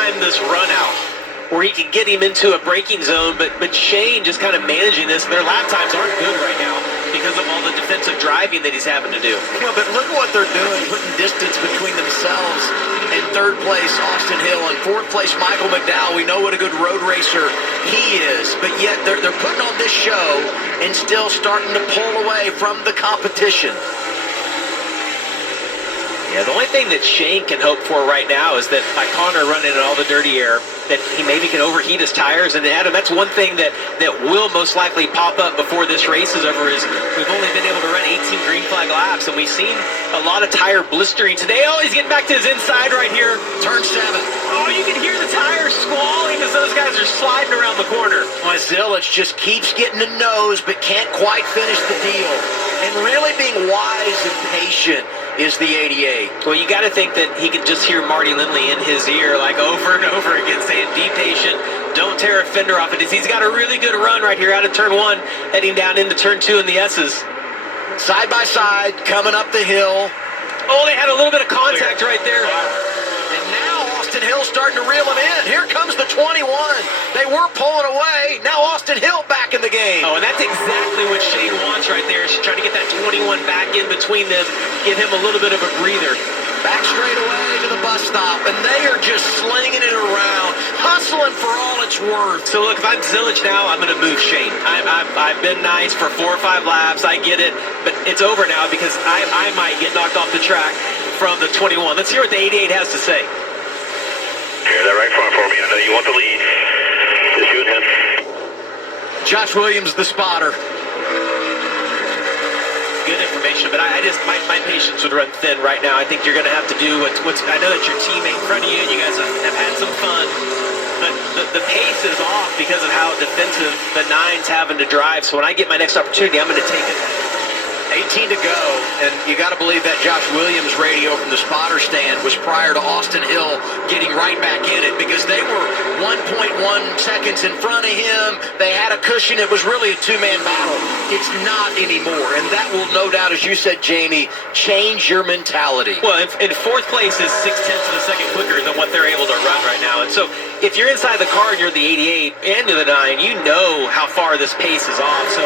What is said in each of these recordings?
time this run out where he can get him into a braking zone, but Shane just kind of managing this. Their lap times aren't good right now because of all the defensive driving that he's having to do. Yeah, but look at what they're doing, putting distance between themselves and third place Austin Hill and fourth place Michael McDowell. We know what a good road racer he is, but yet they're putting on this show and still starting to pull away from the competition. Yeah, the only thing that Shane can hope for right now is that by Connor running in all the dirty air, that he maybe can overheat his tires. And Adam, that's one thing that will most likely pop up before this race is over is we've only been able to run 18 green flag laps, and we've seen a lot of tire blistering today. Oh, he's getting back to his inside right here. Turn 7. Oh, you can hear the tires squalling as those guys are sliding around the corner. Zilich just keeps getting a nose but can't quite finish the deal. And really being wise and patient is the 88. Well, you got to think that he can just hear Marty Lindley in his ear like over and over again saying, be patient, don't tear a fender off it. He's got a really good run right here out of turn 1, heading down into turn 2 in the S's. Side by side, coming up the hill. Oh, they had a little bit of contact right there. And now Austin Hill starting to reel him in. Here comes the 21. They were pulling away. Now Austin Hill back in the game. Oh, and that's exactly what Shane wants right there. She's trying to get that 21 back in between them, give him a little bit of a breather. Back straight away to the bus stop, and they are just slinging it around, hustling for all it's worth. So look, if I'm Zilich now, I'm going to move Shane. I've been nice for 4 or 5 laps. I get it, but it's over now because I might get knocked off the track from the 21. Let's hear what the 88 has to say. Hear that right front for me. I know you want the lead. Just you and him. Josh Williams, the spotter. Good information, but I just my patience would run thin right now. I think you're going to have to do what's. I know that's your teammate in front of you, and you guys have had some fun, but the pace is off because of how defensive the 9's having to drive. So when I get my next opportunity, I'm going to take it. 18 to go, and you got to believe that Josh Williams radio from the spotter stand was prior to Austin Hill getting right back in it because they were 1.1 seconds in front of him. They had a cushion. It was really a two-man battle. It's not anymore, and that will no doubt, as you said, Jamie, change your mentality. Well, in fourth place is 0.6 of a second quicker than what they're able to run right now, and so if you're inside the car and you're the 88 and you're the 9, you know how far this pace is off. So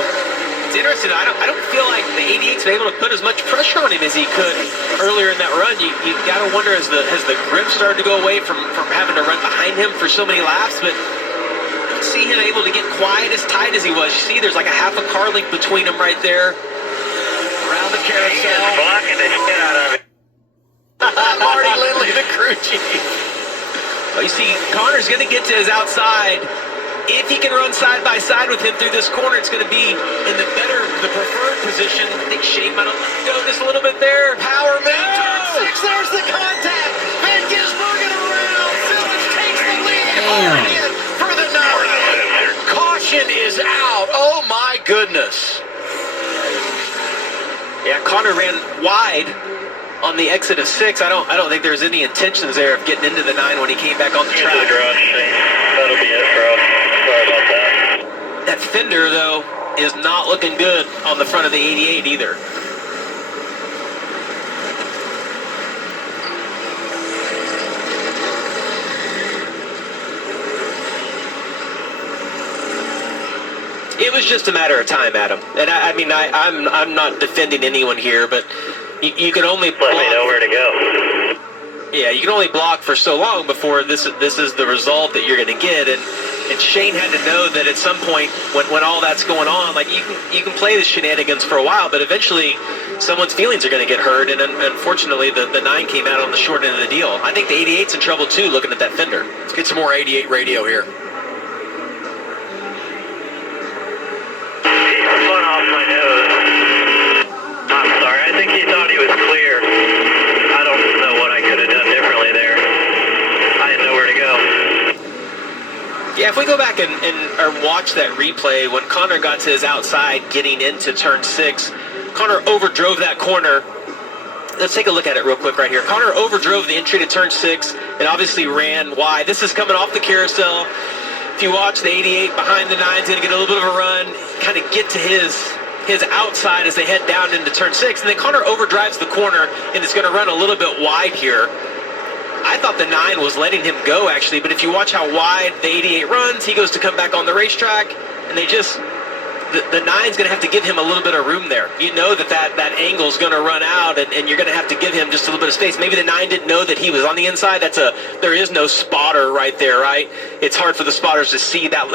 it's interesting. I don't feel like the 88's been able to put as much pressure on him as he could earlier in that run. You got to wonder has the grip started to go away from having to run behind him for so many laps, but I don't see him able to get quiet as tight as he was. You see, there's like a half a car length between them right there. Around the carousel. Blocking the shit out of it. Marty Lindley, the crew chief. Well, you see, Connor's going to get to his outside. If he can run side by side with him through this corner, it's going to be in the preferred position. I think Shane might have let go just a little bit there. Power move, turn 6, there's the contact. Van Gisbergen around. Zilich takes the lead. In for the 9. Caution is out. Oh my goodness. Yeah, Connor ran wide on the exit of 6. I don't think there's any intentions there of getting into the 9 when he came back on the track. That'll be it for us. Sorry about that. That fender, though, is not looking good on the front of the 88 either. It was just a matter of time, Adam. And I'm not defending anyone here, but you can only block. Let me know where to go. Yeah, you can only block for so long before this is the result that you're going to get. And Shane had to know that at some point when all that's going on, like you can play the shenanigans for a while, but eventually someone's feelings are going to get hurt. And unfortunately, the 9 came out on the short end of the deal. I think the 88's in trouble too, looking at that fender. Let's get some more 88 radio here. Spun off my nose. I'm sorry. I think he thought he was clear. I don't know what I could have done differently there. I didn't know where to go. Yeah, if we go back and watch that replay, when Connor got to his outside getting into turn 6, Connor overdrove that corner. Let's take a look at it real quick right here. Connor overdrove the entry to turn 6 and obviously ran wide. This is coming off the carousel. If you watch, the 88 behind the 9's going to get a little bit of a run, kind of get to his outside as they head down into turn 6. And then Connor overdrives the corner and is going to run a little bit wide here. I thought the 9 was letting him go, actually, but if you watch how wide the 88 runs, he goes to come back on the racetrack, and they just, the 9's going to have to give him a little bit of room there. You know that angle's going to run out, and you're going to have to give him just a little bit of space. Maybe the 9 didn't know that he was on the inside. There is no spotter right there, right? It's hard for the spotters to see that